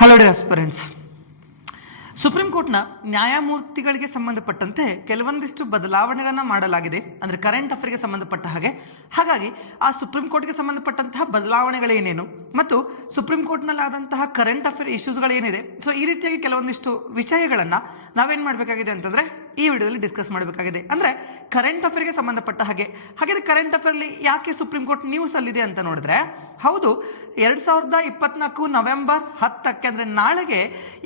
Hello D aspirants. Supreme ಕೋರ್ಟ್ನ ನ್ಯಾಯಮೂರ್ತಿಗಳಿಗೆ ಸಂಬಂಧಪಟ್ಟಂತೆ ಕೆಲವೊಂದಿಷ್ಟು ಬದಲಾವಣೆಗಳನ್ನು ಮಾಡಲಾಗಿದೆ, ಅಂದರೆ ಕರೆಂಟ್ ಅಫೇರ್ಗೆ ಸಂಬಂಧಪಟ್ಟ ಹಾಗಾಗಿ ಆ ಸುಪ್ರೀಂ ಕೋರ್ಟ್ಗೆ ಸಂಬಂಧಪಟ್ಟಂತಹ ಬದಲಾವಣೆಗಳೇನೇನು ಮತ್ತು ಸುಪ್ರೀಂ ಕೋರ್ಟ್ನಲ್ಲಾದಂತಹ ಕರೆಂಟ್ ಅಫೇರ್ ಇಶ್ಯೂಸ್ಗಳೇನಿದೆ, ಸೊ ಈ ರೀತಿಯಾಗಿ ಕೆಲವೊಂದಿಷ್ಟು ವಿಷಯಗಳನ್ನು ನಾವೇನು ಮಾಡಬೇಕಾಗಿದೆ ಅಂತಂದರೆ ಈ ವಿಡಿಯೋದಲ್ಲಿ ಡಿಸ್ಕಸ್ ಮಾಡಬೇಕಾಗಿದೆ. ಅಂದರೆ ಕರೆಂಟ್ ಅಫೇರ್ಗೆ ಸಂಬಂಧಪಟ್ಟ ಹಾಗೆ ಕರೆಂಟ್ ಅಫೇರ್ಲಿ ಯಾಕೆ ಸುಪ್ರೀಂ ಕೋರ್ಟ್ ನ್ಯೂಸ್ ಅಲ್ಲಿದೆ ಅಂತ ನೋಡಿದ್ರೆ, ಹೌದು 2024 ನವೆಂಬರ್ 10ಕ್ಕೆ ಅಂದರೆ ನಾಳೆಗೆ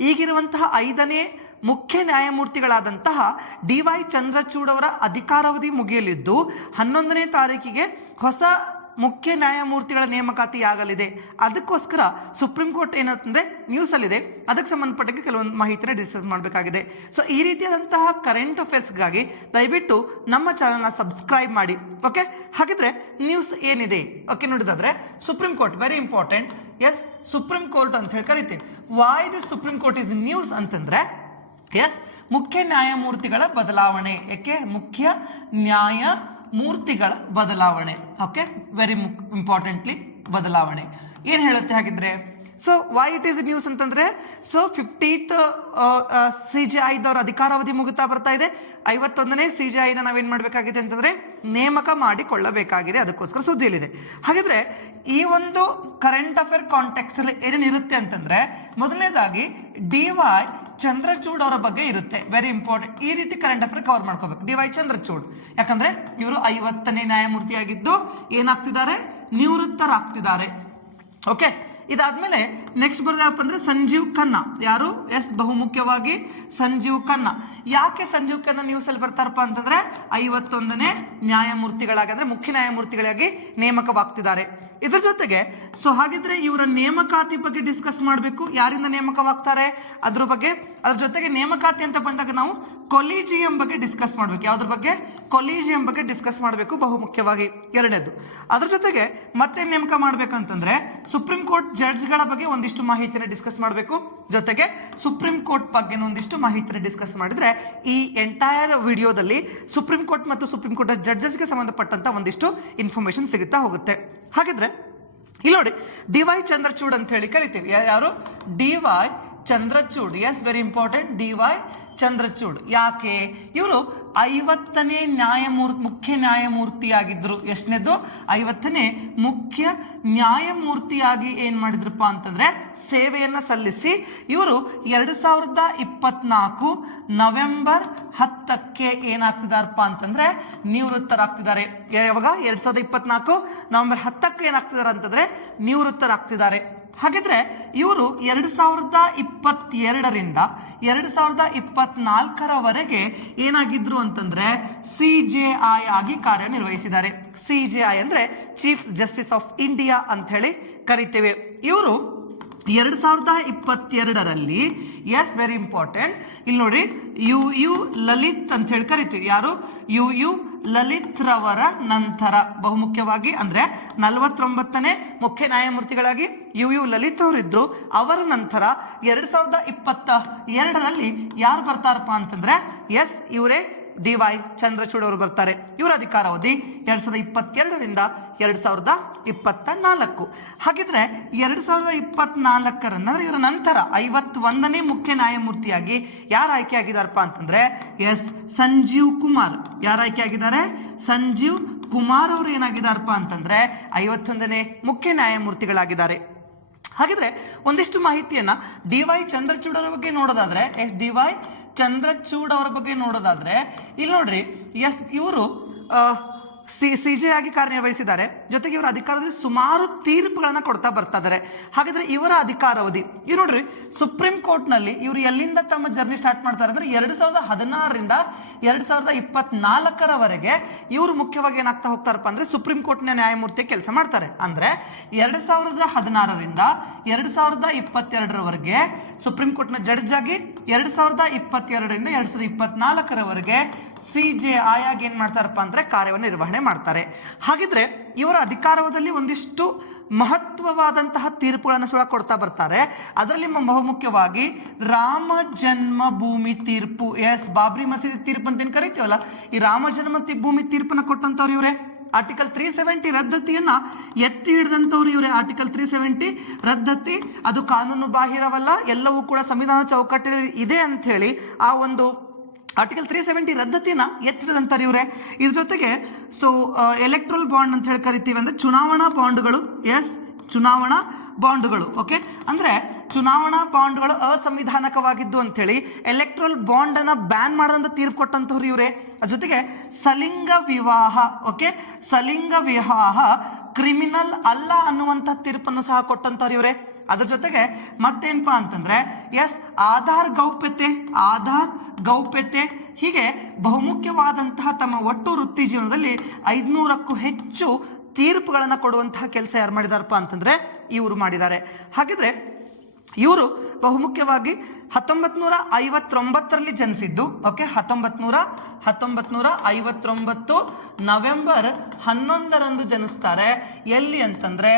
ಈಗಿರುವಂತಹ 5ನೇ ಮುಖ್ಯ ನ್ಯಾಯಮೂರ್ತಿಗಳಾದಂತಹ DY ಚಂದ್ರಚೂಡ್ ಅವರ ಅಧಿಕಾರಾವಧಿ ಮುಗಿಯಲಿದ್ದು 11ನೇ ತಾರೀಕಿಗೆ ಹೊಸ ಮುಖ್ಯ ನ್ಯಾಯಮೂರ್ತಿಗಳ ನೇಮಕಾತಿ ಆಗಲಿದೆ. ಅದಕ್ಕೋಸ್ಕರ ಸುಪ್ರೀಂ ಕೋರ್ಟ್ ಏನಂತಂದ್ರೆ ನ್ಯೂಸ್ ಅಲ್ಲಿದೆ, ಅದಕ್ಕೆ ಸಂಬಂಧಪಟ್ಟಂಗೆ ಕೆಲವೊಂದು ಮಾಹಿತಿನ ಡಿಸ್ಕಸ್ ಮಾಡಬೇಕಾಗಿದೆ. ಸೊ ಈ ರೀತಿಯಾದಂತಹ ಕರೆಂಟ್ ಅಫೇರ್ಸ್ಗಾಗಿ ದಯವಿಟ್ಟು ನಮ್ಮ ಚಾನಲ್ನ ಸಬ್ಸ್ಕ್ರೈಬ್ ಮಾಡಿ. ಓಕೆ, ಹಾಗಿದ್ರೆ ನ್ಯೂಸ್ ಏನಿದೆ ಓಕೆ ನೋಡಿದಾದ್ರೆ, supreme court very important. Yes, supreme court ಅಂತ ಹೇಳಿ ಕರಿತೀವಿ. Why the supreme court is news ಅಂತಂದ್ರೆ, ಎಸ್, ಮುಖ್ಯ ನ್ಯಾಯಮೂರ್ತಿಗಳ ಬದಲಾವಣೆ. ಯಾಕೆ ಮುಖ್ಯ ನ್ಯಾಯಮೂರ್ತಿಗಳ ಬದಲಾವಣೆ? ಓಕೆ, ವೆರಿ ಇಂಪಾರ್ಟೆಂಟ್ಲಿ ಬದಲಾವಣೆ ಏನು ಹೇಳುತ್ತೆ ಹಾಗಿದ್ರೆ? So why it is news ಅಂತಂದ್ರೆ, ಸೊ 50th CJI ದವರ ಅಧಿಕಾರಾವಧಿ ಮುಗಿತಾ ಬರ್ತಾ ಇದೆ. 51ನೇ CJI ನಾವೇನ್ ಮಾಡಬೇಕಾಗಿದೆ ಅಂತಂದ್ರೆ ನೇಮಕ ಮಾಡಿಕೊಳ್ಳಬೇಕಾಗಿದೆ, ಅದಕ್ಕೋಸ್ಕರ ಸುದ್ದಿಯಲ್ಲಿದೆ. ಹಾಗಿದ್ರೆ ಈ ಒಂದು ಕರೆಂಟ್ ಅಫೇರ್ ಕಾಂಟೆಕ್ಸ್ಟ್ ಅಲ್ಲಿ ಏನೇನಿರುತ್ತೆ ಅಂತಂದ್ರೆ, ಮೊದಲನೇದಾಗಿ DY ಚಂದ್ರಚೂಡ್ ಅವರ ಬಗ್ಗೆ ಇರುತ್ತೆ, ವೆರಿ ಇಂಪಾರ್ಟೆಂಟ್. ಈ ರೀತಿ ಕರೆಂಟ್ ಅಫೇರ್ ಕವರ್ ಮಾಡ್ಕೋಬೇಕು. DY ಚಂದ್ರಚೂಡ್ ಯಾಕಂದ್ರೆ ಇವರು 50ನೇ ನ್ಯಾಯಮೂರ್ತಿ ಆಗಿದ್ದು ಏನಾಗ್ತಿದ್ದಾರೆ, ನಿವೃತ್ತರಾಗ್ತಿದ್ದಾರೆ. ಓಕೆ, ಇದಾದ್ಮೇಲೆ ನೆಕ್ಸ್ಟ್ ಬರೋದಪ್ಪ ಅಂದ್ರೆ ಸಂಜೀವ್ ಖನ್ನಾ. ಯಾರು? ಎಸ್, ಬಹುಮುಖ್ಯವಾಗಿ ಸಂಜೀವ್ ಖನ್ನಾ. ಯಾಕೆ ಸಂಜೀವ್ ಖನ್ನಾ ನ್ಯೂಸ್ ಅಲ್ಲಿ ಬರ್ತಾರಪ್ಪ ಅಂತಂದ್ರೆ 51ನೇ ನ್ಯಾಯಮೂರ್ತಿಗಳಾಗಿ ಅಂದ್ರೆ ಮುಖ್ಯ ನ್ಯಾಯಮೂರ್ತಿಗಳಾಗಿ ನೇಮಕವಾಗ್ತಿದ್ದಾರೆ. ಇದ್ರ ಜೊತೆಗೆ ಸೊ ಹಾಗಿದ್ರೆ ಇವರ ನೇಮಕಾತಿ ಬಗ್ಗೆ ಡಿಸ್ಕಸ್ ಮಾಡಬೇಕು. ಯಾರಿಂದ ನೇಮಕವಾಗ್ತಾರೆ ಅದ್ರ ಬಗ್ಗೆ. ಅದ್ರ ಜೊತೆಗೆ ನೇಮಕಾತಿ ಅಂತ ಬಂದಾಗ ನಾವು ಕೊಲಿಜಿಯಂ ಬಗ್ಗೆ ಡಿಸ್ಕಸ್ ಮಾಡಬೇಕು. ಯಾವ್ದ್ರ ಬಗ್ಗೆ? ಕೊಲಿಜಿಯಂ ಬಗ್ಗೆ ಡಿಸ್ಕಸ್ ಮಾಡಬೇಕು, ಬಹುಮುಖ್ಯವಾಗಿ ಎರಡನೇದು. ಅದ್ರ ಜೊತೆಗೆ ಮತ್ತೆ ನೇಮಕ ಮಾಡ್ಬೇಕಂತಂದ್ರೆ ಸುಪ್ರೀಂ ಕೋರ್ಟ್ ಜಡ್ಜ್ಗಳ ಬಗ್ಗೆ ಒಂದಿಷ್ಟು ಮಾಹಿತಿನ ಡಿಸ್ಕಸ್ ಮಾಡಬೇಕು. ಜೊತೆಗೆ ಸುಪ್ರೀಂ ಕೋರ್ಟ್ ಬಗ್ಗೆ ಒಂದಿಷ್ಟು ಮಾಹಿತಿನ ಡಿಸ್ಕಸ್ ಮಾಡಿದ್ರೆ ಈ ಎಂಟೈರ್ ವಿಡಿಯೋದಲ್ಲಿ ಸುಪ್ರೀಂ ಕೋರ್ಟ್ ಮತ್ತು ಸುಪ್ರೀಂ ಕೋರ್ಟ್ ಜಡ್ಜಸ್ಗೆ ಸಂಬಂಧಪಟ್ಟಂತ ಒಂದಿಷ್ಟು ಇನ್ಫಾರ್ಮೇಶನ್ ಸಿಗುತ್ತಾ ಹೋಗುತ್ತೆ. ಹಾಗಿದ್ರೆ ಇಲ್ಲಿ ನೋಡಿ, DY ಚಂದ್ರಚೂಡ್ ಅಂತ ಹೇಳಿ ಕರಿತೀವಿ. ಯಾರು? DY Chandrachud. Yes, very important. DY Chandrachud. ಯಾಕೆ? ಇವರು 50ನೇ ಮುಖ್ಯ ನ್ಯಾಯಮೂರ್ತಿಯಾಗಿದ್ರು. ಎಷ್ಟನೇದು? 50ನೇ ಮುಖ್ಯ ನ್ಯಾಯಮೂರ್ತಿಯಾಗಿ ಏನ್ ಮಾಡಿದ್ರಪ್ಪ ಅಂತಂದ್ರೆ ಸೇವೆಯನ್ನ ಸಲ್ಲಿಸಿ ಇವರು 2024 ನವೆಂಬರ್ 10ಕ್ಕೆ ಏನಾಗ್ತಿದಾರಪ್ಪ ಅಂತಂದ್ರೆ ನಿವೃತ್ತರಾಗ್ತಿದ್ದಾರೆ. ಯಾವಾಗ? 2024 ನವೆಂಬರ್ 10ಕ್ಕೆ ಏನಾಗ್ತಿದಾರೆ ಅಂತಂದ್ರೆ ನಿವೃತ್ತರಾಗ್ತಿದ್ದಾರೆ. ಹಾಗಿದ್ರೆ ಇವರು 2022ರಿಂದ 2024ರವರೆಗೆ ಏನಾಗಿದ್ರು ಅಂತಂದ್ರೆ CJI ಆಗಿ ಕಾರ್ಯನಿರ್ವಹಿಸಿದ್ದಾರೆ. CJI ಅಂದ್ರೆ ಚೀಫ್ ಜಸ್ಟಿಸ್ ಆಫ್ ಇಂಡಿಯಾ ಅಂತ ಹೇಳಿ ಕರಿತೇವೆ. ಇವರು 2022ರಲ್ಲಿ ಎಸ್, ವೆರಿ ಇಂಪಾರ್ಟೆಂಟ್. ಇಲ್ಲಿ ನೋಡಿ, ಯು ಲಲಿತ್ ಅಂತ ಹೇಳಿ ಕರಿತೀವಿ. ಯಾರು? ಯು ಲಲಿತ್ ರವರ ನಂತರ ಬಹುಮುಖ್ಯವಾಗಿ ಅಂದ್ರೆ 49ನೇ ಮುಖ್ಯ ನ್ಯಾಯಮೂರ್ತಿಗಳಾಗಿ ಯು ಲಲಿತ್ ಅವರಿದ್ರು. ಅವರ ನಂತರ 2022ರಲ್ಲಿ ಯಾರು ಬರ್ತಾರಪ್ಪ ಅಂತಂದ್ರೆ ಎಸ್, ಇವರೇ DY ಚಂದ್ರಚೂಡ್ ಅವರು ಬರ್ತಾರೆ. ಇವರ ಅಧಿಕಾರಾವಧಿ 2022ರಿಂದ 2024. ಹಾಗಿದ್ರೆ 2024 ಇವರ ನಂತರ 51ನೇ ಮುಖ್ಯ ನ್ಯಾಯಮೂರ್ತಿಯಾಗಿ ಯಾರು ಆಯ್ಕೆ ಆಗಿದಾರಪ್ಪ ಅಂತಂದ್ರೆ ಎಸ್, ಸಂಜೀವ್ ಕುಮಾರ್. ಯಾರು ಆಯ್ಕೆ ಆಗಿದ್ದಾರೆ? ಸಂಜೀವ್ ಕುಮಾರ್ ಅವರು ಏನಾಗಿದಾರಪ್ಪ ಅಂತಂದ್ರೆ 51ನೇ ಮುಖ್ಯ ನ್ಯಾಯಮೂರ್ತಿಗಳಾಗಿದ್ದಾರೆ. ಹಾಗಿದ್ರೆ ಒಂದಿಷ್ಟು ಮಾಹಿತಿಯನ್ನ DY ಚಂದ್ರಚೂಡ್ ಅವರ ಬಗ್ಗೆ ನೋಡೋದಾದ್ರೆ, ಎಸ್, DY ಚಂದ್ರಚೂಡ್ ಅವರ ಬಗ್ಗೆ ನೋಡೋದಾದ್ರೆ ಇಲ್ಲಿ ನೋಡ್ರಿ, ಎಸ್, ಇವರು CJI ಆಗಿ ಕಾರ್ಯನಿರ್ವಹಿಸಿದ್ದಾರೆ. ಜೊತೆಗೆ ಇವರ ಅಧಿಕಾರದಲ್ಲಿ ಸುಮಾರು ತೀರ್ಪುಗಳನ್ನ ಕೊಡ್ತಾ ಬರ್ತಾ ಇದ್ದಾರೆ. ಹಾಗಾದ್ರೆ ಇವರ ಅಧಿಕಾರಾವಧಿ ಇವ್ ನೋಡ್ರಿ, ಸುಪ್ರೀಂ ಕೋರ್ಟ್ ನಲ್ಲಿ ಇವರು ಎಲ್ಲಿಂದ ತಮ್ಮ ಜರ್ನಿ ಸ್ಟಾರ್ಟ್ ಮಾಡ್ತಾರೆ ಅಂದ್ರೆ 2016ರಿಂದ 2024ರವರೆಗೆ ಇವರು ಮುಖ್ಯವಾಗಿ ಏನಾಗ್ತಾ ಹೋಗ್ತಾರಪ್ಪ ಅಂದ್ರೆ ಸುಪ್ರೀಂ ಕೋರ್ಟ್ನ ನ್ಯಾಯಮೂರ್ತಿ ಕೆಲಸ ಮಾಡ್ತಾರೆ. ಅಂದ್ರೆ 2016ರಿಂದ 2022ರವರೆಗೆ ಸುಪ್ರೀಂ ಕೋರ್ಟ್ನ ಜಡ್ಜ್ ಆಗಿ 2022ರಿಂದ 2024ರವರೆಗೆ CJI ಆಗಿ ಏನ್ ಮಾಡ್ತಾರಪ್ಪ ಅಂದ್ರೆ ಕಾರ್ಯವನ್ನು ನಿರ್ವಹಣೆ ಮಾಡ್ತಾರೆ. ಹಾಗಿದ್ರೆ ಇವರ ಅಧಿಕಾರದಲ್ಲಿ ಒಂದಿಷ್ಟು ಮಹತ್ವವಾದಂತಹ ತೀರ್ಪುಗಳನ್ನು ಸಹ ಕೊಡ್ತಾ ಬರ್ತಾರೆ. ಅದರಲ್ಲಿ ಬಹುಮುಖ್ಯವಾಗಿ ರಾಮ ಜನ್ಮಭೂಮಿ ತೀರ್ಪು, ಎಸ್, ಬಾಬ್ರಿ ಮಸೀದಿ ತೀರ್ಪು ಅಂತ ಏನ್ ಕರಿತೀವಲ್ಲ, ಈ ರಾಮ ಜನ್ಮ ಭೂಮಿ ತೀರ್ಪನ್ನ ಕೊಟ್ಟಂತವ್ರು ಇವರೇ. ಆರ್ಟಿಕಲ್ 370 ರದ್ದತಿಯನ್ನ ಎತ್ತಿ ಹಿಡಿದಂಥವ್ರು ಇವರೇ. ಆರ್ಟಿಕಲ್ 370 ರದ್ದತಿ ಅದು ಕಾನೂನು ಬಾಹಿರವಲ್ಲ, ಎಲ್ಲವೂ ಕೂಡ ಸಂವಿಧಾನ ಚೌಕಟ್ಟಿನಲ್ಲಿ ಇದೆ ಅಂತ ಹೇಳಿ ಆ ಒಂದು ಆರ್ಟಿಕಲ್ 370 ರದ್ದತಿನ ಎತ್ತಿದಂತಾರೆ ಇವರೇ. ಇದ್ರ ಜೊತೆಗೆ ಎಲೆಕ್ಟ್ರಲ್ ಬಾಂಡ್ ಅಂತ ಹೇಳಿ ಕರಿತೀವಿ, ಅಂದ್ರೆ ಚುನಾವಣಾ ಬಾಂಡ್ಗಳು. ಚುನಾವಣಾ ಬಾಂಡ್ಗಳು. ಓಕೆ, ಅಂದ್ರೆ ಚುನಾವಣಾ ಬಾಂಡ್ಗಳು ಅಸಂವಿಧಾನಕವಾಗಿದ್ದು ಅಂತ ಹೇಳಿ ಎಲೆಕ್ಟ್ರಲ್ ಬಾಂಡ್ ಅನ್ನ ಬ್ಯಾನ್ ಮಾಡದಂತ ತೀರ್ಪು ಕೊಟ್ಟಂತವ್ರು ಇವರೇ. ಅದ್ರ ಜೊತೆಗೆ ಸಲಿಂಗ ವಿವಾಹ, ಓಕೆ, ಸಲಿಂಗ ವಿವಾಹ ಕ್ರಿಮಿನಲ್ ಅಲ್ಲ ಅನ್ನುವಂತ ತೀರ್ಪನ್ನು ಸಹ ಕೊಟ್ಟಂತವ್ರು ಇವರೇ. ಅದ್ರ ಜೊತೆಗೆ ಮತ್ತೇನಪ್ಪಾ ಅಂತಂದ್ರೆ ಆಧಾರ್ ಗೌಪ್ಯತೆ ಹೀಗೆ ಬಹುಮುಖ್ಯವಾದಂತಹ ತಮ್ಮ ಒಟ್ಟು ವೃತ್ತಿ ಜೀವನದಲ್ಲಿ 500ಕ್ಕೂ ಹೆಚ್ಚು ತೀರ್ಪುಗಳನ್ನು ಕೊಡುವಂತಹ ಕೆಲಸ ಯಾರು ಮಾಡಿದಾರಪ್ಪ ಅಂತಂದ್ರೆ ಇವರು ಮಾಡಿದ್ದಾರೆ. ಹಾಗಿದ್ರೆ ಇವರು ಬಹುಮುಖ್ಯವಾಗಿ 1959ರಲ್ಲಿ ಜನಿಸಿದ್ದು. Okay, 1959 November 11ರಂದು ಜನಿಸ್ತಾರೆ. ಎಲ್ಲಿ ಅಂತಂದ್ರೆ